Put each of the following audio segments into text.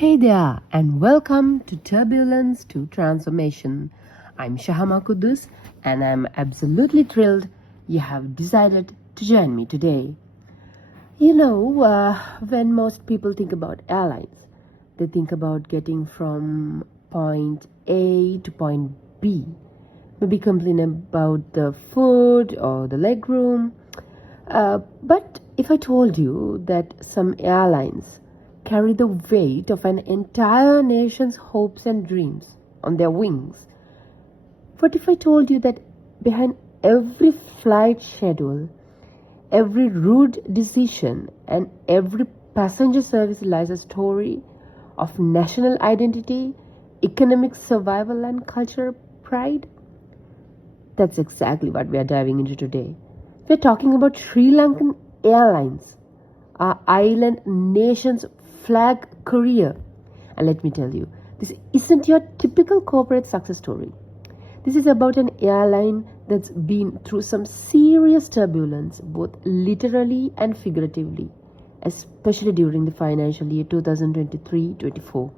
Hey there, and welcome to Turbulence to Transformation. I'm Shahama Kudus, and I'm absolutely thrilled you have decided to join me today. When most people think about airlines, they think about getting from point A to point B, maybe complain about the food or the legroom. But if I told you that some airlines carry the weight of an entire nation's hopes and dreams on their wings, what if I told you that behind every flight schedule, every rude decision, and every passenger service lies a story of national identity, economic survival, and cultural pride? That's exactly what we are diving into today. We're talking about SriLankan Airlines, our island nation's flag carrier. And let me tell you, this isn't your typical corporate success story. This is about an airline that's been through some serious turbulence, both literally and figuratively, especially during the financial year 2023-24.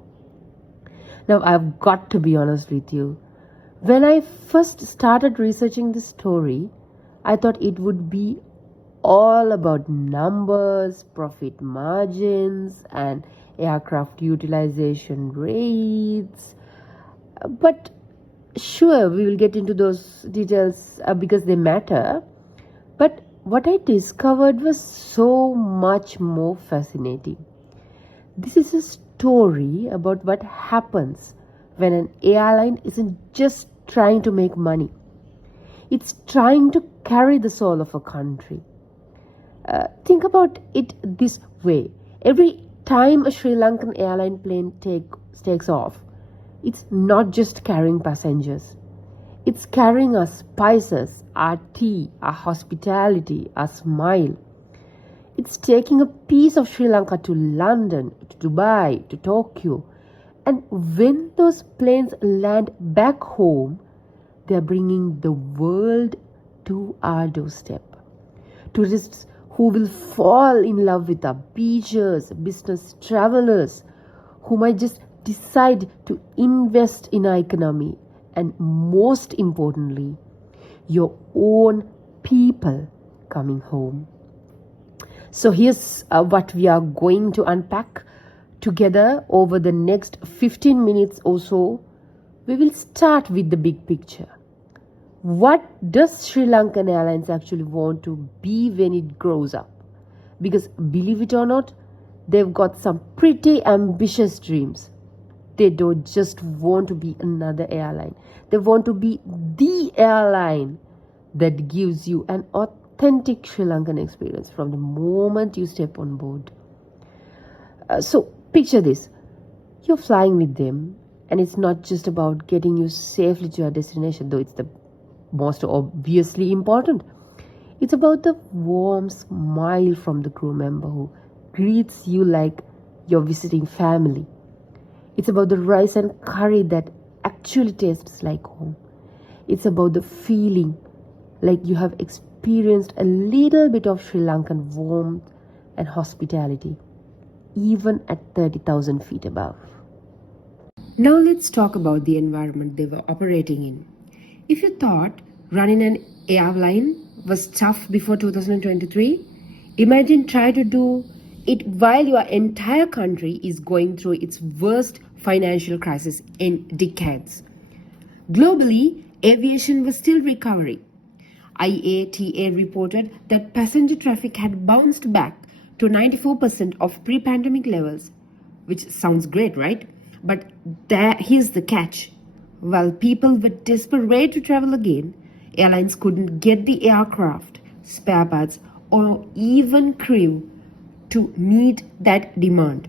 Now, I've got to be honest with you. When I first started researching this story, I thought it would be all about numbers, profit margins, and aircraft utilization rates. But sure, we will get into those details because they matter. But what I discovered was so much more fascinating. This is a story about what happens when an airline isn't just trying to make money. It's trying to carry the soul of a country. Think about it this way. Every time a Sri Lankan airline plane takes off, it's not just carrying passengers. It's carrying our spices, our tea, our hospitality, our smile. It's taking a piece of Sri Lanka to London, to Dubai, to Tokyo. And when those planes land back home, they are bringing the world to our doorstep. Tourists who will fall in love with our beaches, business travelers who might just decide to invest in our economy, and most importantly, your own people coming home. So here's what we are going to unpack together over the next 15 minutes or so. We will start with the big picture. What does Sri Lankan Airlines actually want to be when it grows up? Because believe it or not, they've got some pretty ambitious dreams. They don't just want to be another airline. They want to be the airline that gives you an authentic Sri Lankan experience from the moment you step on board. So picture this. You're flying with them, and it's not just about getting you safely to your destination, though it's the most obviously important. It's about the warm smile from the crew member who greets you like you're visiting family. It's about the rice and curry that actually tastes like home. It's about the feeling like you have experienced a little bit of Sri Lankan warmth and hospitality, even at 30,000 feet above. Now let's talk about the environment they were operating in. If you thought running an airline was tough before 2023, imagine trying to do it while your entire country is going through its worst financial crisis in decades. Globally, aviation was still recovering. IATA reported that passenger traffic had bounced back to 94% of pre-pandemic levels, which sounds great, right? But here's the catch. While people were desperate to travel again, airlines couldn't get the aircraft, spare parts, or even crew to meet that demand.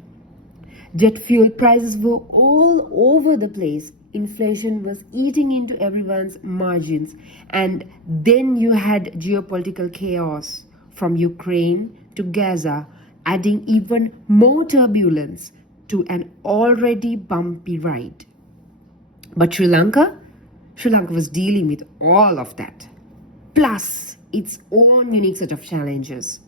Jet fuel prices were all over the place. Inflation was eating into everyone's margins. And then you had geopolitical chaos from Ukraine to Gaza, adding even more turbulence to an already bumpy ride. But Sri Lanka was dealing with all of that, plus its own unique set of challenges.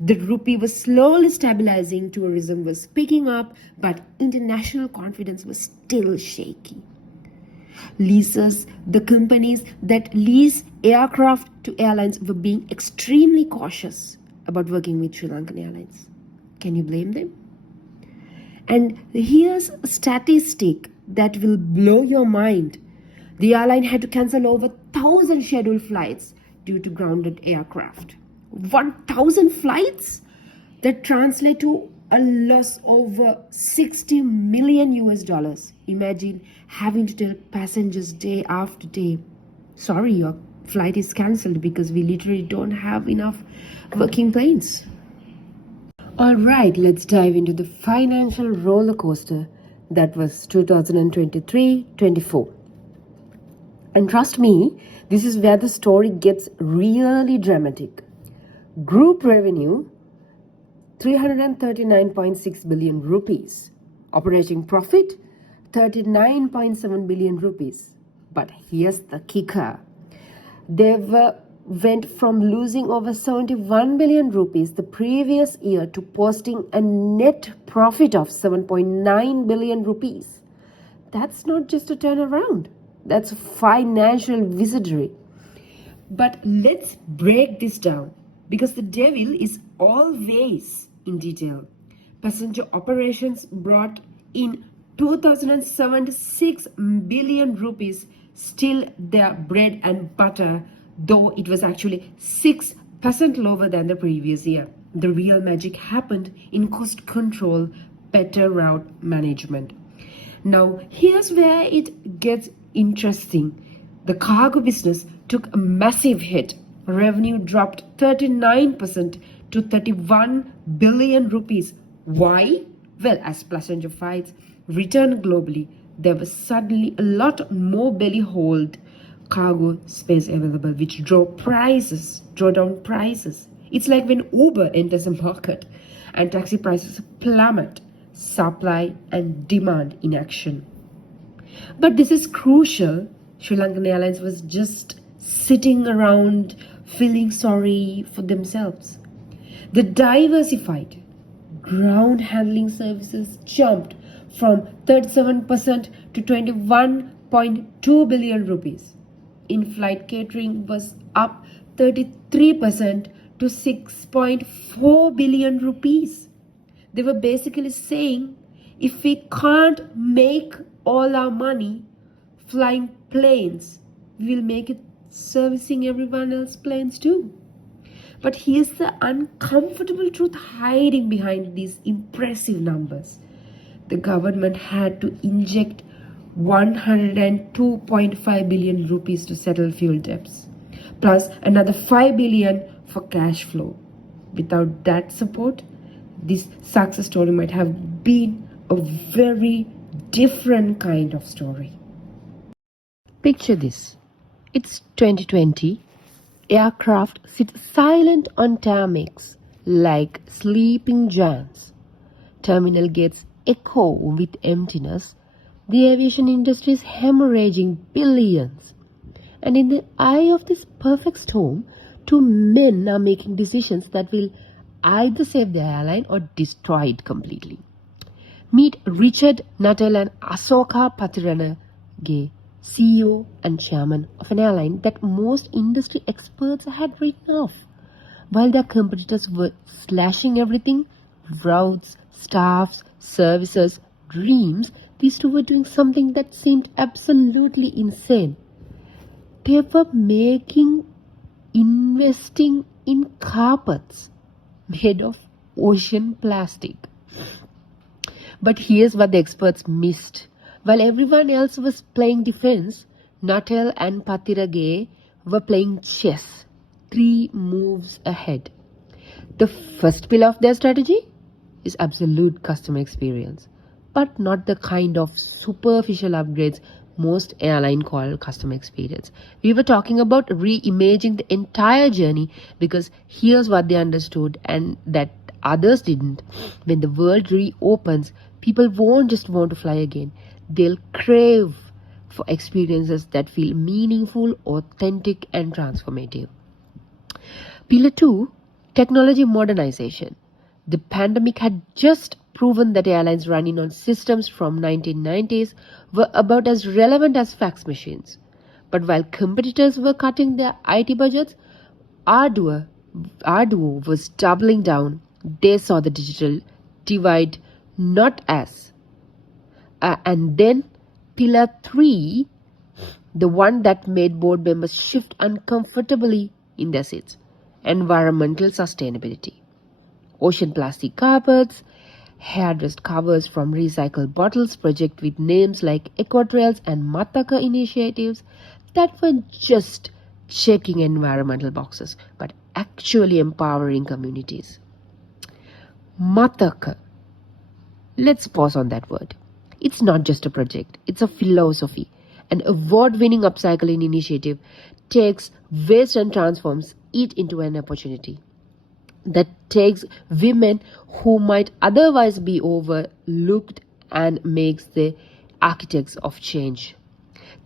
The rupee was slowly stabilizing, tourism was picking up, but international confidence was still shaky. Leases, the companies that lease aircraft to airlines were being extremely cautious about working with Sri Lankan Airlines. Can you blame them? And here's a statistic that will blow your mind. The airline had to cancel over 1,000 scheduled flights due to grounded aircraft. 1,000 flights? That translate to a loss over 60 million US dollars. Imagine having to tell passengers day after day, sorry, your flight is cancelled because we literally don't have enough working planes. Alright, let's dive into the financial roller coaster that was 2023-24. And trust me, this is where the story gets really dramatic. Group revenue 339.6 billion rupees. Operating profit 39.7 billion rupees. But here's the kicker. They went from losing over 71 billion rupees the previous year to posting a net profit of 7.9 billion rupees. That's not just a turnaround. That's financial wizardry. But let's break this down, because the devil is always in detail. Passenger operations brought in 2,076 billion rupees, still their bread and butter, though it was actually 6% lower than the previous year. The real magic happened in cost control, better route management. Now, here's where it gets interesting. The cargo business took a massive hit. Revenue dropped 39% to 31 billion rupees. Why? Well, as passenger flights returned globally, there was suddenly a lot more belly hold cargo space available, which drove down prices. It's like when Uber enters a market and taxi prices plummet, supply and demand in action. But this is crucial. Sri Lankan Airlines was just sitting around feeling sorry for themselves. The diversified ground handling services jumped from 37% to 21.2 billion rupees. In-flight catering was up 33% to 6.4 billion rupees. They were basically saying, if we can't make all our money flying planes, we will make it servicing everyone else's planes too. But here's the uncomfortable truth hiding behind these impressive numbers. The government had to inject 102.5 billion rupees to settle fuel debts, plus another 5 billion for cash flow. Without that support, this success story might have been a very different kind of story. Picture this. It's 2020. Aircraft sit silent on tarmacs like sleeping giants. Terminal gates echo with emptiness. The aviation industry is hemorrhaging billions. And in the eye of this perfect storm, two men are making decisions that will either save the airline or destroy it completely. Meet Richard Nuttall and Asoka Pattiranage, CEO and chairman of an airline that most industry experts had written off. While their competitors were slashing everything, routes, staffs, services, dreams, these two were doing something that seemed absolutely insane. They were investing in carpets made of ocean plastic. But here's what the experts missed. While everyone else was playing defense, Nuttall and Pattiranage were playing chess, 3 moves ahead. The first pillar of their strategy is absolute customer experience, but not the kind of superficial upgrades most airlines call customer experience. We were talking about reimagining the entire journey, because here's what they understood and that others didn't. When the world reopens, people won't just want to fly again. They'll crave for experiences that feel meaningful, authentic, and transformative. Pillar 2, Technology modernization. The pandemic had just proven that airlines running on systems from 1990s were about as relevant as fax machines. But while competitors were cutting their IT budgets, Arduo, Arduo was doubling down. They saw the digital divide not as. And then pillar 3, the one that made board members shift uncomfortably in their seats: environmental sustainability. Ocean plastic carpets, hairdressed covers from recycled bottles, project with names like Ecotrails and Mataka initiatives that were just checking environmental boxes but actually empowering communities. Mataka. Let's pause on that word. It's not just a project, it's a philosophy. An award-winning upcycling initiative takes waste and transforms it into an opportunity that takes women who might otherwise be overlooked and makes the architects of change.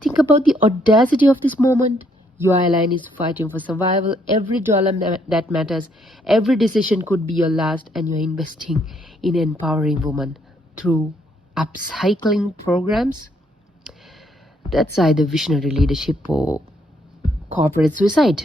Think about the audacity of this moment. Your airline is fighting for survival. Every dollar that matters, every decision could be your last, and you're investing in empowering women through upcycling programs. That's either visionary leadership or corporate suicide.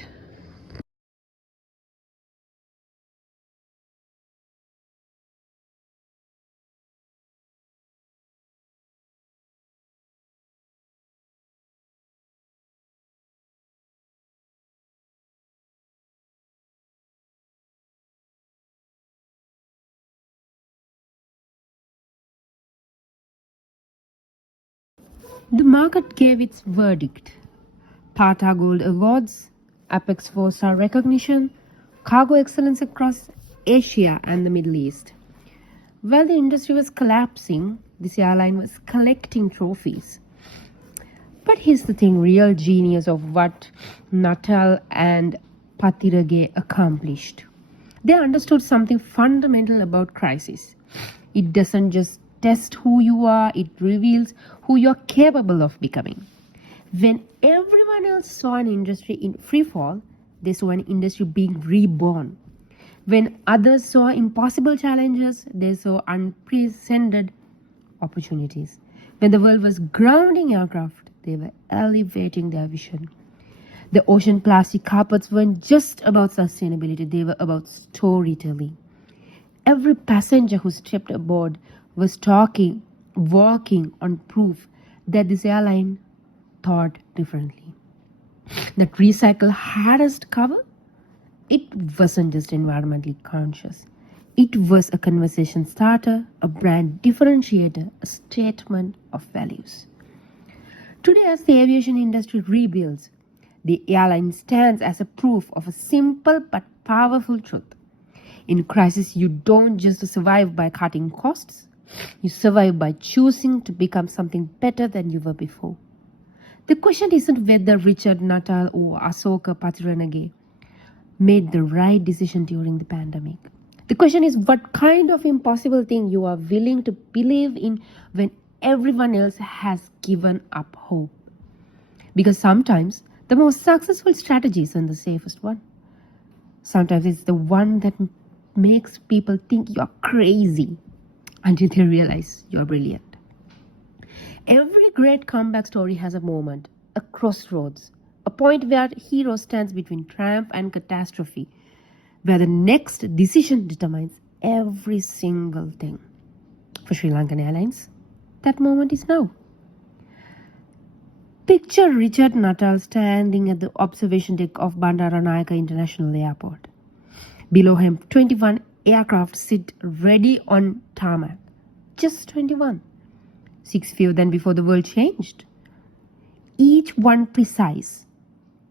The market gave its verdict. Tata Gold Awards, Apex 4-star recognition, cargo excellence across Asia and the Middle East. While the industry was collapsing, this airline was collecting trophies. But here's the thing, real genius of what Natal and Patirage accomplished. They understood something fundamental about crisis. It doesn't just test who you are, it reveals who you're capable of becoming. When everyone else saw an industry in free fall, they saw an industry being reborn. When others saw impossible challenges, they saw unprecedented opportunities. When the world was grounding aircraft, they were elevating their vision. The ocean plastic carpets weren't just about sustainability, they were about storytelling. Every passenger who stepped aboard was walking on proof that this airline thought differently. That recycle hardest cover, it wasn't just environmentally conscious. It was a conversation starter, a brand differentiator, a statement of values. Today, as the aviation industry rebuilds, the airline stands as a proof of a simple but powerful truth. In crisis, you don't just survive by cutting costs, you survive by choosing to become something better than you were before. The question isn't whether Richard Nuttall or Asoka Patranage made the right decision during the pandemic. The question is what kind of impossible thing you are willing to believe in when everyone else has given up hope. Because sometimes the most successful strategy isn't the safest one. Sometimes it's the one that makes people think you're crazy until they realize you're brilliant. Every great comeback story has a moment, a crossroads, a point where a hero stands between triumph and catastrophe, where the next decision determines every single thing. For SriLankan Airlines, that moment is now. Picture Richard Nuttall standing at the observation deck of Bandaranaike International Airport. Below him, 21 aircraft sit ready on tarmac. Just 21. 6 fewer than before the world changed. Each one precise.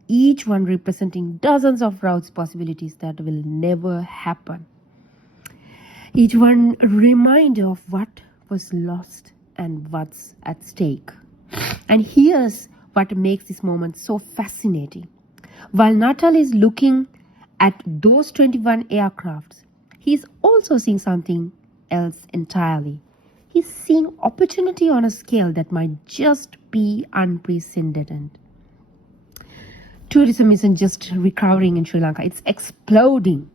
Each one representing dozens of routes possibilities that will never happen. Each one a reminder of what was lost and what's at stake. And here's what makes this moment so fascinating. While Natal is looking at those 21 aircrafts, he's also seeing something else entirely. He's seeing opportunity on a scale that might just be unprecedented. Tourism isn't just recovering in Sri Lanka, it's exploding.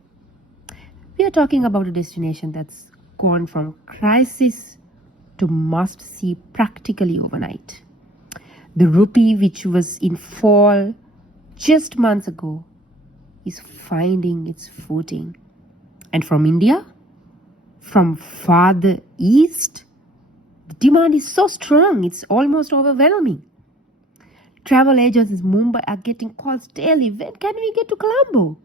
We are talking about a destination that's gone from crisis to must see practically overnight. The rupee, which was in fall just months ago, is finding its footing. And from India, from farther east, the demand is so strong, it's almost overwhelming. Travel agents in Mumbai are getting calls daily. When can we get to Colombo?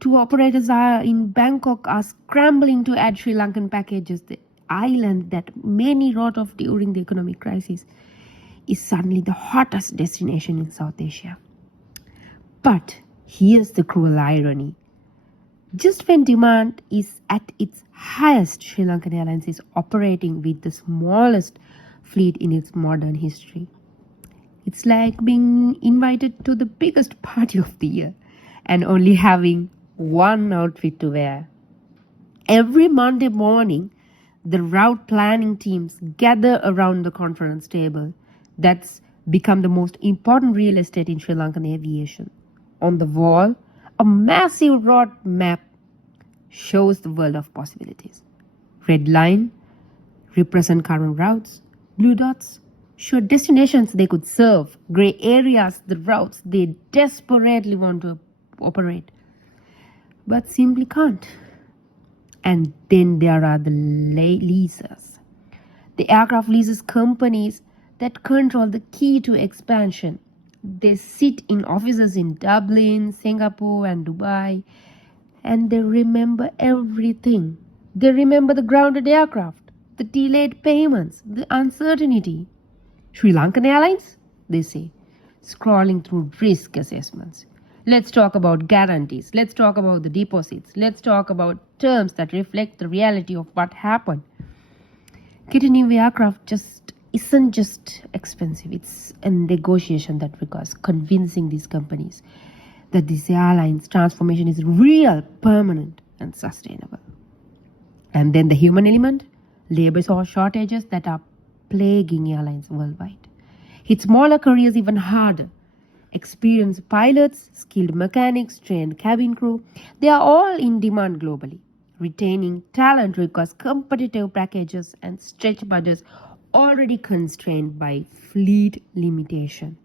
Two operators are in Bangkok are scrambling to add Sri Lankan packages. The island that many wrote of during the economic crisis is suddenly the hottest destination in South Asia. But here's the cruel irony. Just when demand is at its highest, Sri Lankan Airlines is operating with the smallest fleet in its modern history. It's like being invited to the biggest party of the year and only having one outfit to wear. Every Monday morning, the route planning teams gather around the conference table. That's become the most important real estate in Sri Lankan aviation. On the wall, a massive road map shows the world of possibilities. Red line represent current routes, blue dots show destinations they could serve, gray areas the routes they desperately want to operate, but simply can't. And then there are the leases, the aircraft leases companies that control the key to expansion. They sit in offices in Dublin, Singapore, and Dubai, and they remember everything. They remember the grounded aircraft, the delayed payments, the uncertainty. Sri Lankan Airlines, they say, scrolling through risk assessments. Let's talk about guarantees. Let's talk about the deposits. Let's talk about terms that reflect the reality of what happened. Getting a new aircraft just isn't just expensive. It's a negotiation that requires convincing these companies that this airline's transformation is real, permanent, and sustainable. And then the human element, labor shortages that are plaguing airlines worldwide. Hit smaller careers even harder. Experienced pilots, skilled mechanics, trained cabin crew, they are all in demand globally. Retaining talent requires competitive packages and stretch budgets already constrained by fleet limitation.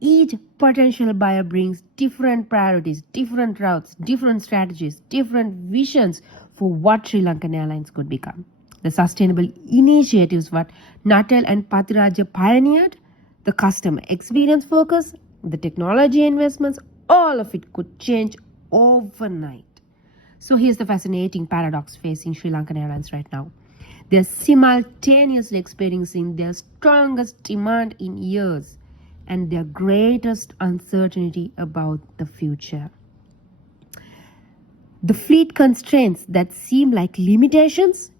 Each potential buyer brings different priorities, different routes, different strategies, different visions for what Sri Lankan Airlines could become. The sustainable initiatives what Natal and Pathiraja pioneered, the customer experience focus, the technology investments, all of it could change overnight. So here's the fascinating paradox facing Sri Lankan Airlines right now. They're simultaneously experiencing their strongest demand in years and their greatest uncertainty about the future. The fleet constraints that seem like limitations,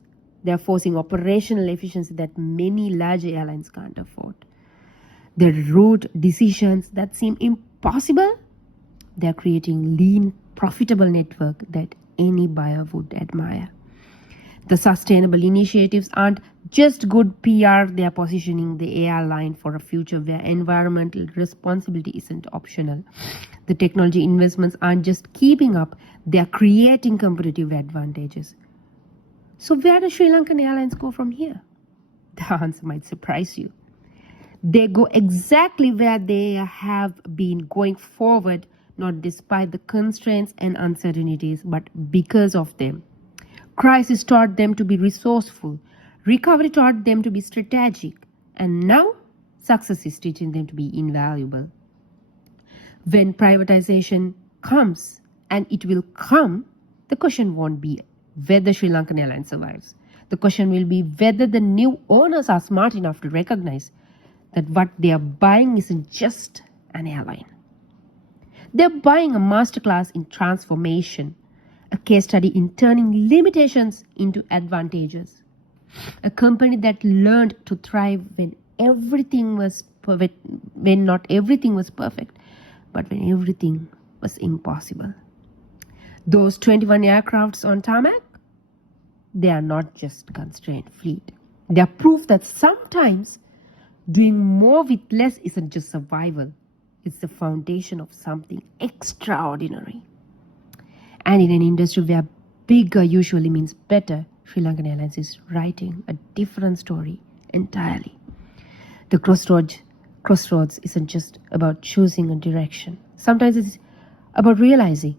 they're forcing operational efficiency that many larger airlines can't afford. The route decisions that seem impossible, they're creating lean, profitable network that any buyer would admire. The sustainable initiatives aren't just good PR, they are positioning the airline for a future where environmental responsibility isn't optional. The technology investments aren't just keeping up, they are creating competitive advantages. So where does Sri Lankan Airlines go from here? The answer might surprise you. They go exactly where they have been going forward, not despite the constraints and uncertainties, but because of them. Crisis taught them to be resourceful. Recovery taught them to be strategic. And now, success is teaching them to be invaluable. When privatization comes, and it will come, the question won't be whether Sri Lankan Airlines survives. The question will be whether the new owners are smart enough to recognize that what they are buying isn't just an airline. They're buying a masterclass in transformation, a case study in turning limitations into advantages, a company that learned to thrive when not everything was perfect, but when everything was impossible. Those 21 aircrafts on tarmac, they are not just constrained fleet. They are proof that sometimes doing more with less isn't just survival. It's the foundation of something extraordinary. And in an industry where bigger usually means better, Sri Lankan Airlines is writing a different story entirely. The crossroads isn't just about choosing a direction. Sometimes it's about realizing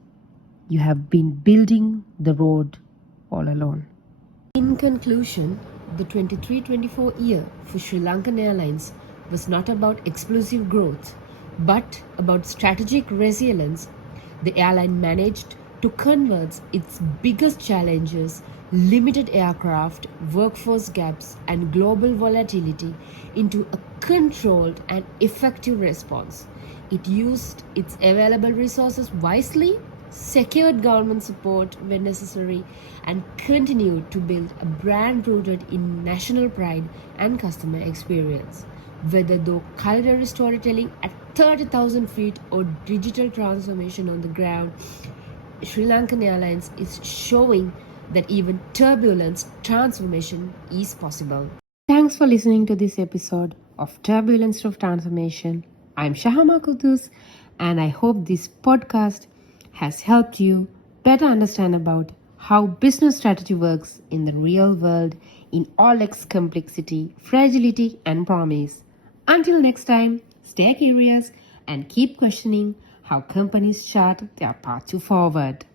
you have been building the road all alone. In conclusion, the 23-24 year for Sri Lankan Airlines was not about explosive growth, but about strategic resilience. The airline managed to convert its biggest challenges, limited aircraft, workforce gaps, and global volatility, into a controlled and effective response. It used its available resources wisely, secured government support when necessary, and continued to build a brand rooted in national pride and customer experience. Whether through culinary storytelling at 30,000 feet or digital transformation on the ground, Sri Lankan Airlines is showing that even turbulence transformation is possible. Thanks for listening to this episode of Turbulence of Transformation. I'm Shahama Kudus, and I hope this podcast has helped you better understand about how business strategy works in the real world in all its complexity, fragility, and promise. Until next time, stay curious and keep questioning how companies chart their path to forward.